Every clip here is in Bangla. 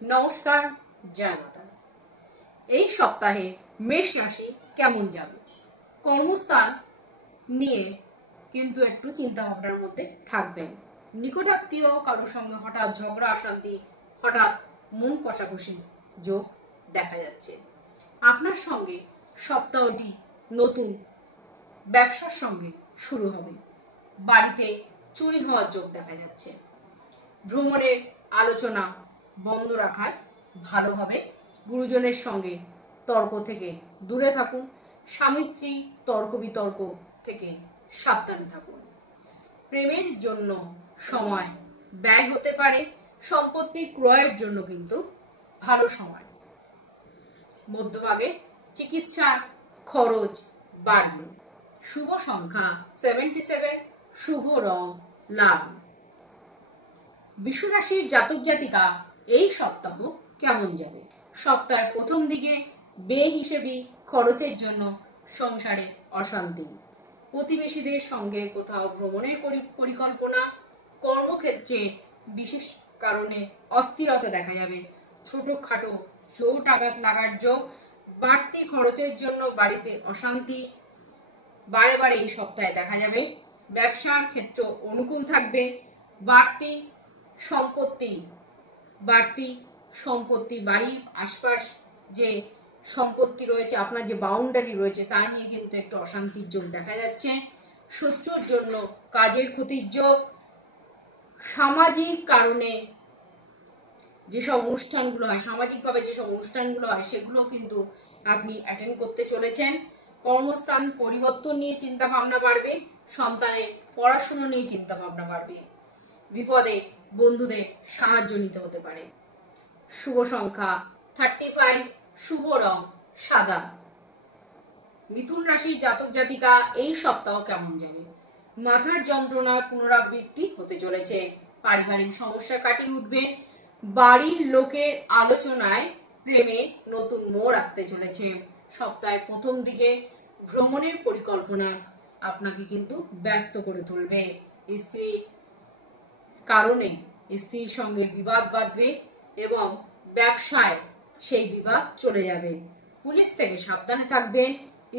নমস্কার, জয় মাতা। এই সপ্তাহে মেষ রাশি কেমন যাবে? কর্মস্থান নিয়ে কিন্তু একটু চিন্তা ভাবনার মধ্যে থাকবেন। নিকটাত্মীয় কারোর সঙ্গে হঠাৎ ঝগড়া অশান্তি, হঠাৎ মন কষাকষি যোগ দেখা যাচ্ছে। আপনার সঙ্গে সপ্তাহটি নতুন ব্যবসার সঙ্গে শুরু হবে। বাড়িতে চুরি হওয়ার যোগ দেখা যাচ্ছে। ভ্রমণের আলোচনা বন্ধ রাখায় ভালো হবে। গুরুজনের সঙ্গে তর্ক থেকে দূরে থাকুন। স্বামী স্ত্রী তর্ক বিতর্ক থেকে সাবধানে থাকুন। প্রেমের জন্য সময় ব্যয় হতে পারে। সম্পত্তি ক্রয়ের জন্য কিন্তু ভালো সময়। মধ্যভাগে চিকিৎসার খরচ বাড়বে। শুভ সংখ্যা 77, শুভ রং লাল। বৃষ রাশির জাতক জাতিকা এই সপ্তাহ কেমন যাবে? সপ্তাহের প্রথম দিকে বেহিসেবি খরচের জন্য সংসারে অশান্তি। প্রতিবেশীদের সঙ্গে কোথাও ভ্রমণের পরিকল্পনা। কর্মক্ষেত্রে বিশেষ কারণে অস্থিরতা দেখা যাবে। ছোটখাটো চোট আঘাত লাগার যোগ। বাড়তি খরচের জন্য বাড়িতে অশান্তি বারে বারে এই সপ্তাহে দেখা যাবে। ব্যবসার ক্ষেত্র অনুকূল থাকবে। বাড়তি সম্পত্তি বাড়ির আশপাশ যে সম্পত্তি রয়েছে, আপনার যে বাউন্ডারি রয়েছে তা নিয়ে কিন্তু একটু অশান্তির যোগ দেখা যাচ্ছে। শত্রুর জন্য কাজের ক্ষতির যোগ। সামাজিক কারণে যেসব অনুষ্ঠানগুলো হয়, সামাজিকভাবে যেসব অনুষ্ঠানগুলো হয় সেগুলো কিন্তু আপনি অ্যাটেন্ড করতে চলেছেন। কর্মস্থান পরিবর্তন নিয়ে চিন্তা ভাবনা বাড়বে। সন্তানের পড়াশোনা নিয়ে চিন্তা ভাবনা বাড়বে। বিপদে বন্ধুদের সাহায্য নিতে হতে পারে। শুভ সংখ্যা 35, শুভ রং সাদা। মিথুন রাশির জাতক জাতিকা এই সপ্তাহ কেমন যাবে? মাথার যন্ত্রণার পুনরাবৃত্তি হতে চলেছে। পারিবারিক সমস্যা কাটিয়ে উঠবে। বাড়ির লোকের আলোচনায় প্রেমে নতুন মোড় আসতে চলেছে। সপ্তাহের প্রথম দিকে ভ্রমণের পরিকল্পনা আপনাকে কিন্তু ব্যস্ত করে তুলবে। স্ত্রীর কারণে স্ত্রীর সঙ্গে বিবাদ বাঁধবে এবং ব্যবসায় সেই বিবাদ চলে যাবে। পুলিশ থেকে সাবধানে থাকবেন।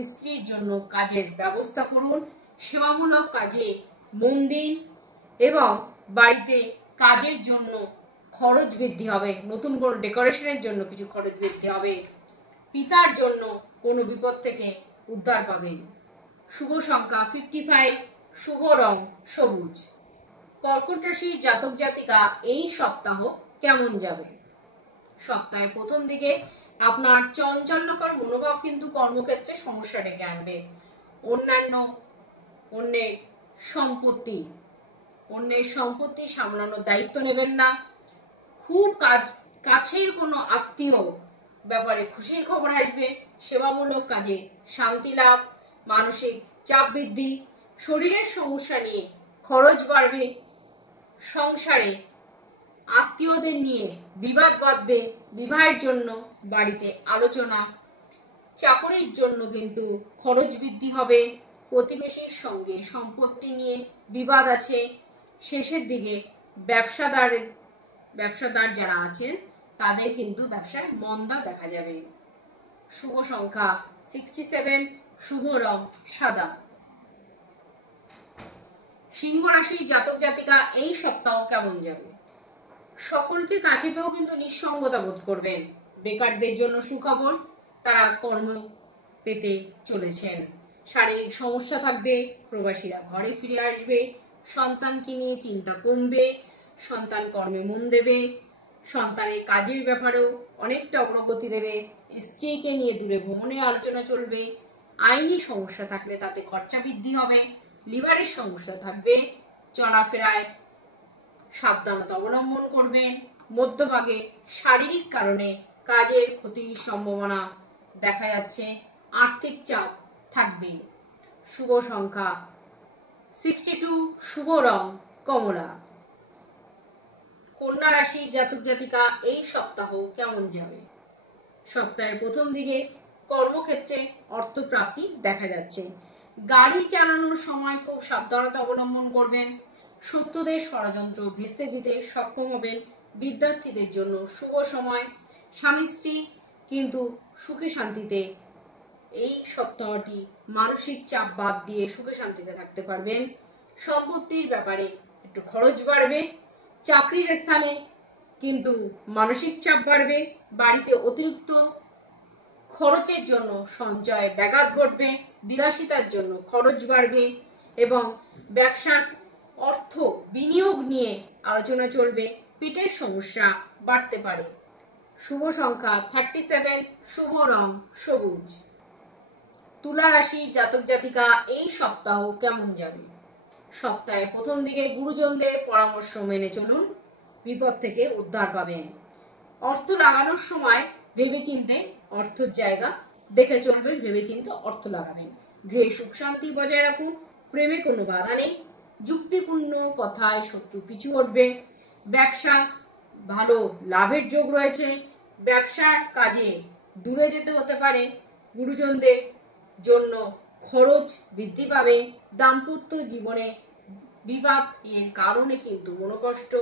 স্ত্রীর জন্য কাজের ব্যবস্থা করুন। সেবামূলক কাজে মন দিন এবং বাড়িতে কাজের জন্য খরচ বৃদ্ধি হবে। নতুন কোনো ডেকোরেশনের জন্য কিছু খরচ বৃদ্ধি হবে। পিতার জন্য কোনো বিপদ থেকে উদ্ধার পাবেন। শুভ সংখ্যা 55, শুভ রং সবুজ। কর্কট রাশির জাতক জাতিকা এই সপ্তাহ কেমন যাবে? সপ্তাহের প্রথম দিকে আপনার চঞ্চল্যকর মনোভাব কিন্তু কর্মক্ষেত্রে সমস্যা ডেকে আনবে। অন্যের সম্পত্তি সামলানোর দায়িত্ব নেবেন না। খুব কাছের কোনো আত্মীয় ব্যাপারে খুশির খবর আসবে। সেবামূলক কাজে শান্তি লাভ। মানসিক চাপ বৃদ্ধি। শরীরের সমস্যা নিয়ে খরচ বাড়বে। সংসারে আত্মীয়দের নিয়ে বিবাদ বাঁধবে। বিবাহের জন্য বাড়িতে আলোচনা। চাকরির জন্য কিন্তু খরচ বৃদ্ধি হবে। প্রতিবেশীর সঙ্গে সম্পত্তি নিয়ে বিবাদ আছে। শেষের দিকে ব্যবসাদার যারা আছেন তাদের কিন্তু ব্যবসায় মন্দা দেখা যাবে। শুভ সংখ্যা 67, শুভ রং সাদা। সিংহ রাশির জাতক জাতিকা এই সপ্তাহ কেমন যাবে? সকলকে কাছে পেয়েও কিন্তু নিঃসঙ্গতা বোধ করবেন। বেকারদের জন্য সুখবর, তারা কর্ম পেতে চলেছেন। শারীরিক সমস্যা থাকবে। প্রবাসীরা ঘরে ফিরে আসবে। সন্তানকে নিয়ে চিন্তা কমবে। সন্তান কর্মে মন দেবে। সন্তানের কাজের ব্যাপারেও অনেকটা অগ্রগতি দেবে। স্ত্রীকে নিয়ে দূরে ভ্রমণে আলোচনা চলবে। আইনি সমস্যা থাকলে তাতে খরচা বৃদ্ধি হবে। লিভারের সমস্যা থাকবে। চলাফেরায় সাবধানতা অবলম্বন করবেন। মধ্যভাগে শারীরিক কারণে কাজের ক্ষতির সম্ভাবনা দেখা যাচ্ছে। আর্থিক চাপ থাকবে। শুভ সংখ্যা 62, শুভ রং কমলা। কন্যা রাশির জাতক জাতিকা এই সপ্তাহ কেমন যাবে? সপ্তাহের প্রথম দিকে কর্মক্ষেত্রে অর্থপ্রাপ্তি দেখা যাচ্ছে। গাড়ি চালানোর সময় খুব সাবধানতা অবলম্বন করবেন। শত্রুদের ষড়যন্ত্র ভেস্তে দিতে সক্ষম হবেন। বিদ্যার্থীদের জন্য শুভ সময়। স্বামী স্ত্রী কিন্তু সুখে শান্তিতে এই সপ্তাহটি মানসিক চাপ বাদ দিয়ে সুখে শান্তিতে থাকতে পারবেন। সম্পত্তির ব্যাপারে একটু খরচ বাড়বে। চাকরির স্থানে কিন্তু মানসিক চাপ বাড়বে। বাড়িতে অতিরিক্ত খরচের জন্য সঞ্চয় ব্যাঘাত ঘটবে। বিলাসিতার জন্য খরচ বাড়বে এবং ব্যবসার অর্থ বিনিয়োগ নিয়ে আলোচনা চলবে। পেটের সমস্যা বাড়তে পারে। শুভ সংখ্যা 37, শুভ রং সবুজ। তুলা রাশির জাতক জাতিকা এই সপ্তাহ কেমন যাবে? সপ্তাহের প্রথম দিকে গুরুজনদের পরামর্শ মেনে চলুন, বিপদ থেকে উদ্ধার পাবেন। অর্থ লাগানোর সময় ভেবেচিন্তে অর্থের জায়গা দেখে চলবেন, ভেবেচিন্তে অর্থ লাগাবেন। গৃহে সুখ শান্তি বজায় রাখুন। প্রেমে কোনো বাধা নেই। যুক্তিপূর্ণ কথায় শত্রু পিছু হটবে। ব্যবসা ভালো লাভের যোগ রয়েছে। ব্যবসার কাজে দূরে যেতে হতে পারে। গুরুজনদের জন্য খরচ বৃদ্ধি পাবে। দাম্পত্য জীবনে বিবাদ এর কারণে কিন্তু মনোকষ্ট।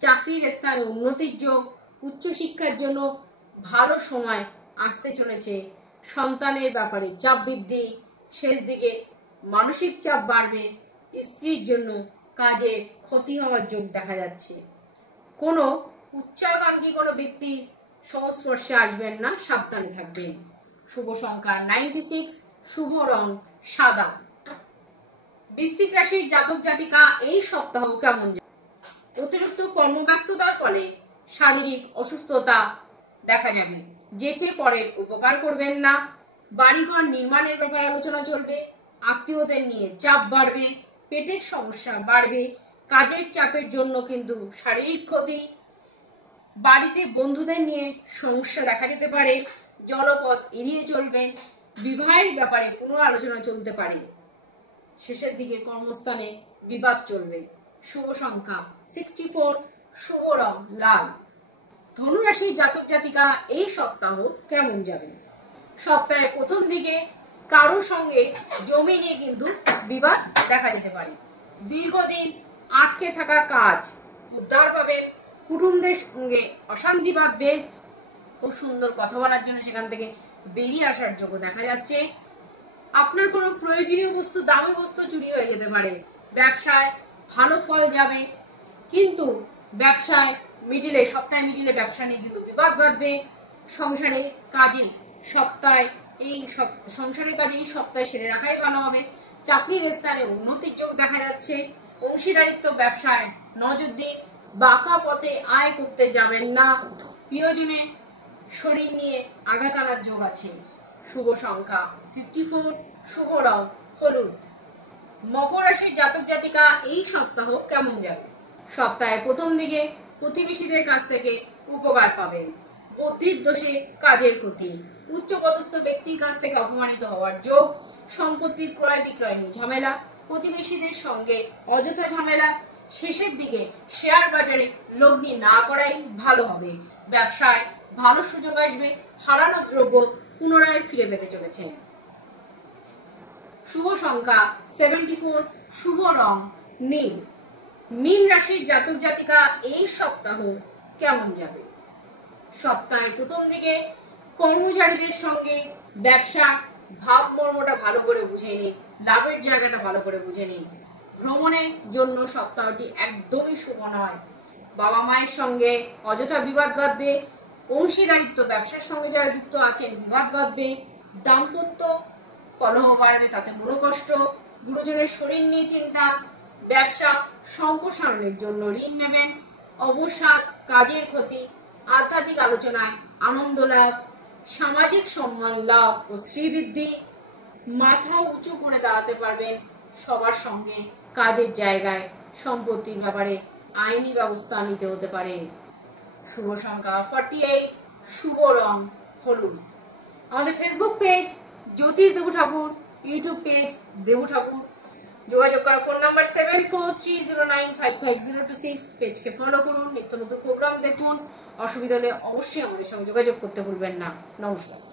চাকরির স্থানে উন্নতির যোগ। উচ্চশিক্ষার জন্য ভালো সময় আসতে চলেছে। সন্তানের ব্যাপারে চাপ বৃদ্ধি। শেষ দিকে মানসিক চাপ বাড়বে। স্ত্রীর জন্য কাজে ক্ষতি হওয়ার যোগ দেখা যাচ্ছে। কোনো উচ্চাকাঙ্ক্ষী কোনো ব্যক্তির সংস্পর্শে আসবেন না, সাবধানে থাকবেন। শুভ সংখ্যা 96, শুভ রং সাদা। বৃশ্চিক রাশির জাতক জাতিকা এই সপ্তাহ কেমন যাবে? অতিরিক্ত কর্মব্যস্ততার ফলে শারীরিক অসুস্থতা দেখা যাবে। যেচে পরের উপকার করবেন না। বাড়িঘর নির্মাণের ব্যাপারে আলোচনা চলবে। আত্মীয়দের নিয়ে চাপ বাড়বে। পেটের সমস্যা বাড়বে। কাজের চাপের জন্য কিন্তু শারীরিক ক্ষতি। বাড়িতে বন্ধুদের নিয়ে সমস্যা দেখা যেতে পারে। জলপথ এড়িয়ে চলবেন। বিবাহের ব্যাপারে পুনরালোচনা চলতে পারে। শেষের দিকে কর্মস্থানে বিবাদ চলবে। শুভ সংখ্যা 64, শুভ রং লাল। ধনু রাশির জাতক জাতিকা এই সপ্তাহ কেমন যাবে? সপ্তাহের প্রথম দিকে কারোর সঙ্গে জমি নিয়ে কিন্তু বিবাদ দেখা যেতে পারে। দীর্ঘদিন আটকে থাকা কাজ উদ্ধার পাবেন। কুটুমদের সঙ্গে অশান্তি বাঁধবে। খুব সুন্দর কথা বলার জন্য সেখান থেকে বেরিয়ে আসার যোগ্য দেখা যাচ্ছে। আপনার কোনো প্রয়োজনীয় বস্তু, দামি বস্তু চুরি হয়ে যেতে পারে। ব্যবসায় ভালো ফল যাবে, কিন্তু ব্যবসায় সপ্তাহে মিডিলে ব্যবসা নিয়ে কিন্তু বিবাদ বাঁধবে। সংসারের কাজে সংসারের কাজে এই সপ্তাহে সেরে রাখাই ভালো হবে। চাকরির স্থানে উন্নতির যোগ দেখা যাচ্ছে। অংশীদারিত্ব ব্যবসায় নজর দিন। বাঁকা পথে আয় করতে যাবেন না। প্রিয়জনে শরীর নিয়ে আঘাত আনার যোগ আছে। শুভ সংখ্যা 54, শুভ রং হলুদ। মকর রাশির জাতক জাতিকা এই সপ্তাহ কেমন যাবে? সপ্তাহের প্রথম দিকে প্রতিবেশীদের কাছ থেকে উপকার পাবেন। বুদ্ধির দোষে কাজের ক্ষতি। উচ্চপদস্থ ব্যক্তির কাছ থেকে অপমানিত হওয়ার যোগ। সম্পত্তির ক্রয় বিক্রয় নিয়ে ঝামেলা। প্রতিবেশীদের সঙ্গে অযথা ঝামেলা। শেষের দিকে শেয়ার বাজারে লগ্নি না করাই ভালো হবে। ব্যবসায় ভালো সুযোগ আসবে। হারানো দ্রব্য পুনরায় ফিরে পেতে চলেছে। শুভ সংখ্যা 74, শুভ রং নীল। মীন রাশির জাতক জাতিকা এই সপ্তাহ কেমন যাবে? সপ্তাহের প্রথম দিকে কর্মচারীদের সঙ্গে ব্যবসা ভাবমর্মটা ভালো করে বুঝে নিন। লাভের জায়গাটা ভালো করে বুঝে নিন। ভ্রমণের জন্য সপ্তাহটি একদমই শুভ নয়। বাবা মায়ের সঙ্গে অযথা বিবাদ বাঁধবে। অংশীদারিত্ব ব্যবসার সঙ্গে যারা যুক্ত আছেন বিবাদ বাঁধবে। দাম্পত্য কলহ বাড়বে, তাতে মনোকষ্ট। গুরুজনের শরীর নিয়ে চিন্তা। ব্যবসা সম্প্রসারণের জন্য ঋণ নেবেন। অবসাদ, কাজের ক্ষতি। আধ্যাত্মিক আলোচনায় আনন্দ লাভ। সামাজিক সম্মান লাভ ও শ্রীবৃদ্ধি। মাথা উঁচু করে দাঁড়াতে পারবেন সবার সঙ্গে। কাজের জায়গায় সম্পত্তির ব্যাপারে আইনি ব্যবস্থা নিতে হতে পারে। শুভ সংখ্যা 48, শুভ রং হলুদ। আমাদের ফেসবুক পেজ জ্যোতিষ দেবু ঠাকুর, ইউটিউব পেজ দেবু ঠাকুর। যোগাযোগ করা ফোন নাম্বার 7430955026। পেজকে ফলো করুন, নিত্য নতুন প্রোগ্রাম দেখুন। অসুবিধা হলে অবশ্যই আমাদের সঙ্গে যোগাযোগ করতে ভুলবেন না। নমস্কার।